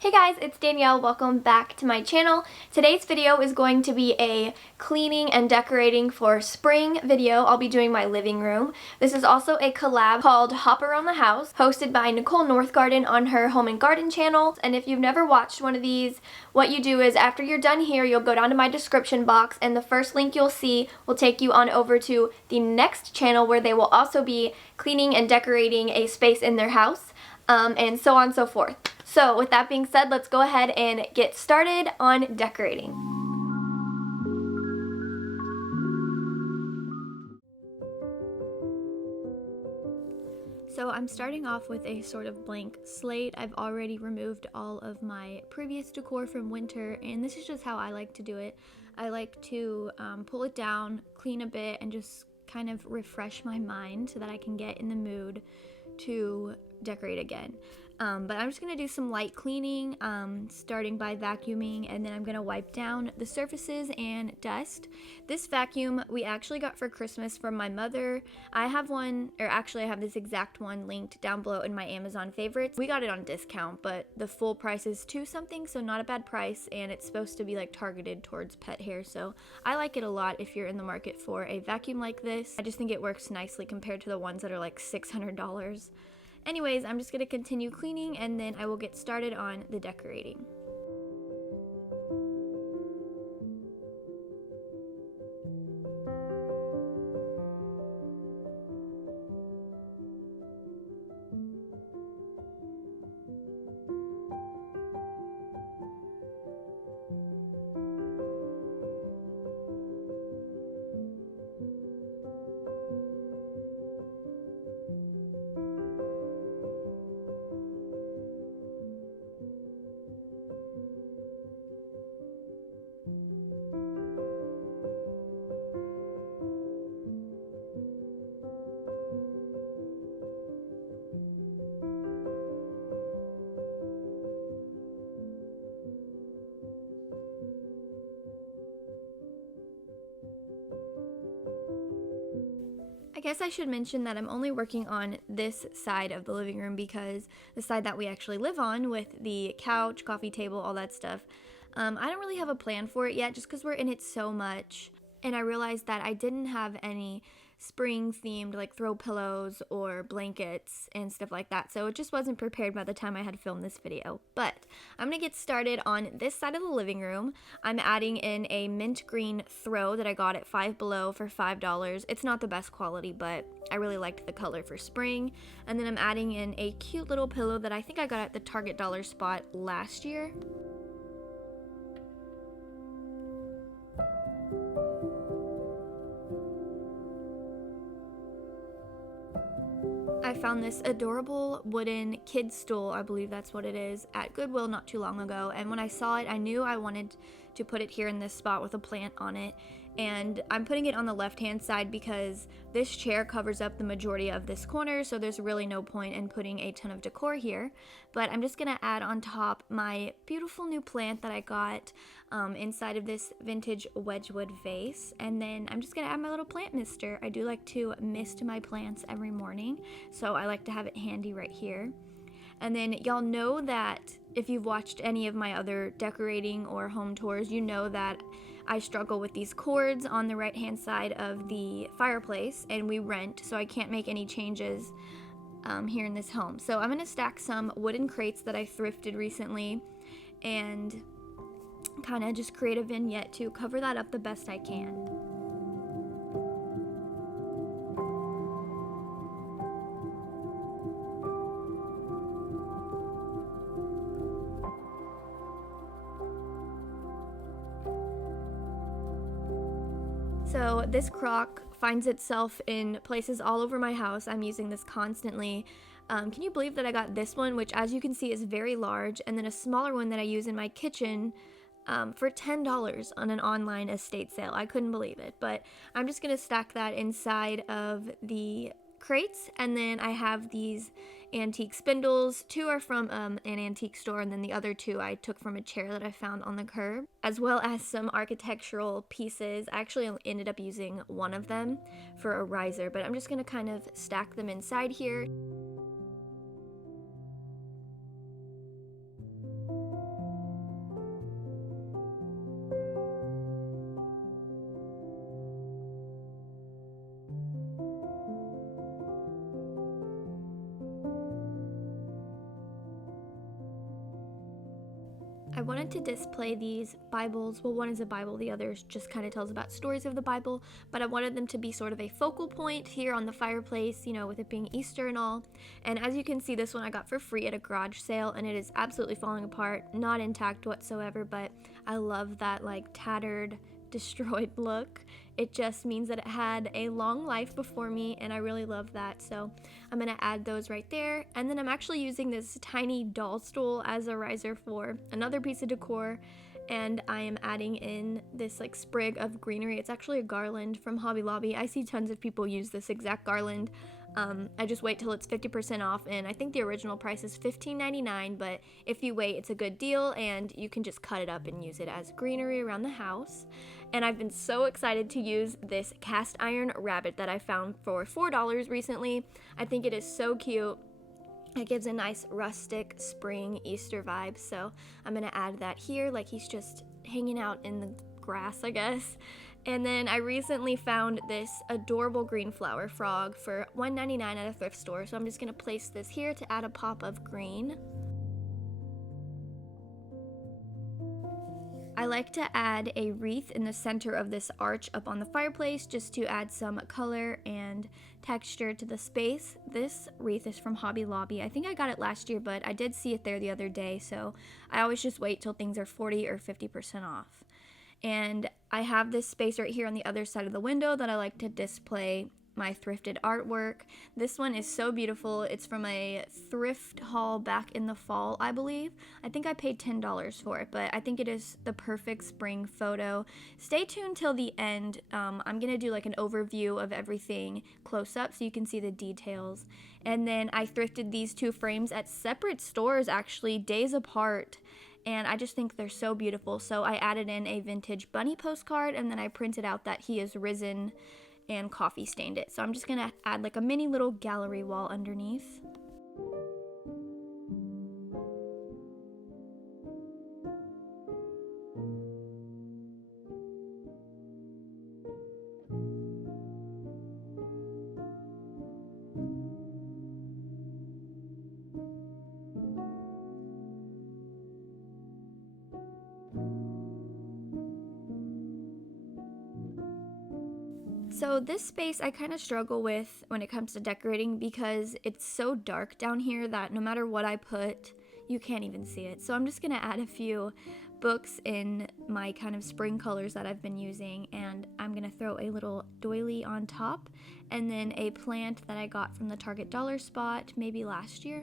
Hey guys, it's Danielle. Welcome back to my channel. Today's video is going to be a cleaning and decorating for spring video. I'll be doing my living room. This is also a collab called Hop Around the House, hosted by Nicole Nortgarden on her home and garden channel. And if you've never watched one of these, what you do is after you're done here, you'll go down to my description box and the first link you'll see will take you on over to the next channel where they will also be cleaning and decorating a space in their house, and so on and so forth. So with that being said, let's go ahead and get started on decorating. So I'm starting off with a sort of blank slate. I've already removed all of my previous decor from winter, and this is just how I like to do it. I like to pull it down, clean a bit, and just kind of refresh my mind so that I can get in the mood to decorate again. But I'm just going to do some light cleaning, starting by vacuuming, and then I'm going to wipe down the surfaces and dust. This vacuum we actually got for Christmas from my mother. I have one, or actually I have this exact one linked down below in my Amazon favorites. We got it on discount, but the full price is $2 something, so not a bad price, and it's supposed to be like targeted towards pet hair, so I like it a lot if you're in the market for a vacuum like this. I just think it works nicely compared to the ones that are like $600. Anyways, I'm just going to continue cleaning and then I will get started on the decorating. I guess I should mention that I'm only working on this side of the living room because the side that we actually live on with the couch, coffee table, all that stuff, I don't really have a plan for it yet just because we're in it so much. And I realized that I didn't have any spring themed like throw pillows or blankets and stuff like that, so it just wasn't prepared by the time I had filmed this video. But I'm gonna get started on this side of the living room. I'm adding in a mint green throw that I got at Five Below for $5. It's not the best quality, but I really liked the color for spring. And then I'm adding in a cute little pillow that I think I got at the Target dollar spot last year. I found this adorable wooden kid stool, I believe that's what it is, at Goodwill not too long ago, and when I saw it I knew I wanted to put it here in this spot with a plant on it. And I'm putting it on the left hand side because this chair covers up the majority of this corner, so there's really no point in putting a ton of decor here. But I'm just gonna add on top my beautiful new plant that I got inside of this vintage Wedgwood vase, and then I'm just gonna add my little plant mister. I do like to mist my plants every morning, so I like to have it handy right here. And then y'all know that if you've watched any of my other decorating or home tours, you know that I struggle with these cords on the right hand side of the fireplace, and we rent, so I can't make any changes here in this home. So I'm going to stack some wooden crates that I thrifted recently and kind of just create a vignette to cover that up the best I can. So this crock finds itself in places all over my house. I'm using this constantly. Can you believe that I got this one, which as you can see is very large, and then a smaller one that I use in my kitchen for $10 on an online estate sale. I couldn't believe it, but I'm just going to stack that inside of the crates, and then I have these antique spindles. Two are from an antique store, and then the other two I took from a chair that I found on the curb, as well as some architectural pieces. I actually ended up using one of them for a riser, but I'm just going to kind of stack them inside here. I wanted to display these Bibles. Well, one is a Bible, the other just kind of tells about stories of the Bible, but I wanted them to be sort of a focal point here on the fireplace, you know, with it being Easter and all. And as you can see, this one I got for free at a garage sale, and it is absolutely falling apart, not intact whatsoever, but I love that like tattered, destroyed look. It just means that it had a long life before me, and I really love that. So I'm gonna add those right there. And then I'm actually using this tiny doll stool as a riser for another piece of decor, and I am adding in this like sprig of greenery. It's actually a garland from Hobby Lobby. I see tons of people use this exact garland. I just wait till it's 50% off, and I think the original price is $15.99, but if you wait, it's a good deal, and you can just cut it up and use it as greenery around the house. And I've been so excited to use this cast iron rabbit that I found for $4 recently. I think it is so cute. It gives a nice rustic spring Easter vibe, so I'm gonna add that here, like he's just hanging out in the grass, I guess. And then I recently found this adorable green flower frog for $1.99 at a thrift store, so I'm just gonna place this here to add a pop of green. I like to add a wreath in the center of this arch up on the fireplace just to add some color and texture to the space. This wreath is from Hobby Lobby. I think I got it last year, but I did see it there the other day, so I always just wait till things are 40 or 50% off. And I have this space right here on the other side of the window that I like to display my thrifted artwork. This one is so beautiful. It's from a thrift haul back in the fall, I believe. I think I paid $10 for it, but I think it is the perfect spring photo. Stay tuned till the end. I'm gonna do like an overview of everything close up so you can see the details. And then I thrifted these two frames at separate stores, actually, days apart. And I just think they're so beautiful. So I added in a vintage bunny postcard, and then I printed out that he is risen and coffee stained it. So I'm just gonna add like a mini little gallery wall underneath. So this space I kind of struggle with when it comes to decorating because it's so dark down here that no matter what I put, you can't even see it. So I'm just gonna add a few books in my kind of spring colors that I've been using, and I'm gonna throw a little doily on top and then a plant that I got from the Target dollar spot maybe last year.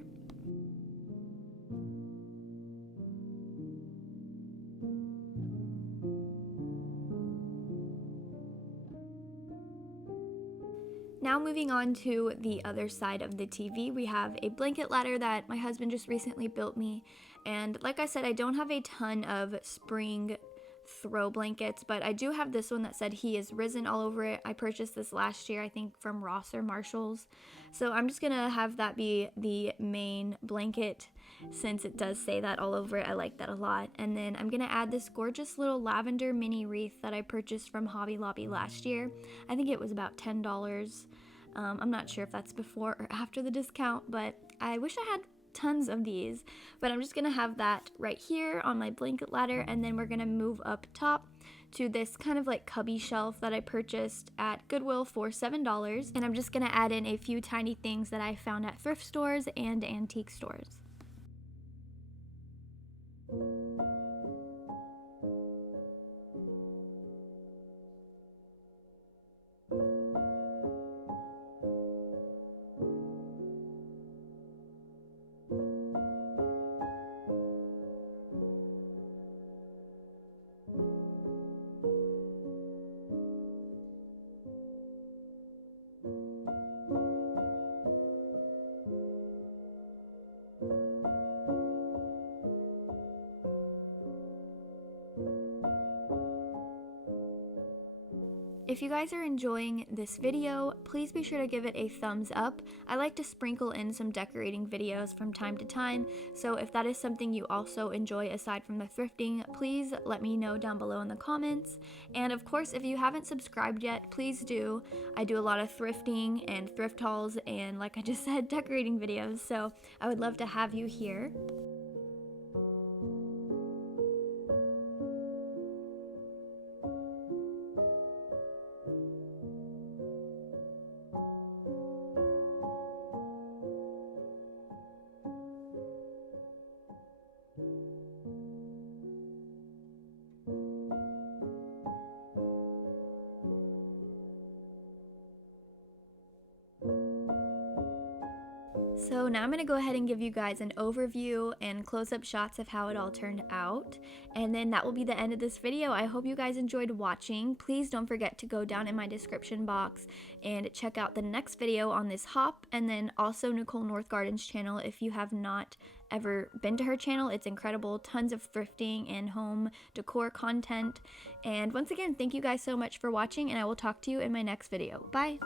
Now moving on to the other side of the TV, we have a blanket ladder that my husband just recently built me. And like I said, I don't have a ton of spring throw blankets, but I do have this one that said he is risen all over it. I purchased this last year, I think from Ross or Marshall's. So I'm just gonna have that be the main blanket since it does say that all over it. I like that a lot. And then I'm gonna add this gorgeous little lavender mini wreath that I purchased from Hobby Lobby last year. I think it was about $10. I'm not sure if that's before or after the discount, but I wish I had tons of these. But I'm just gonna have that right here on my blanket ladder, and then we're gonna move up top to this kind of like cubby shelf that I purchased at Goodwill for $7. And I'm just gonna add in a few tiny things that I found at thrift stores and antique stores. If you guys are enjoying this video, please be sure to give it a thumbs up. I like to sprinkle in some decorating videos from time to time, so if that is something you also enjoy aside from the thrifting, please let me know down below in the comments. And of course, if you haven't subscribed yet, please do. I do a lot of thrifting and thrift hauls and, like I just said, decorating videos, so I would love to have you here. So now I'm going to go ahead and give you guys an overview and close-up shots of how it all turned out. And then that will be the end of this video. I hope you guys enjoyed watching. Please don't forget to go down in my description box and check out the next video on this hop, and then also Nicole Nortgarden's channel if you have not ever been to her channel. It's incredible. Tons of thrifting and home decor content. And once again, thank you guys so much for watching, and I will talk to you in my next video. Bye!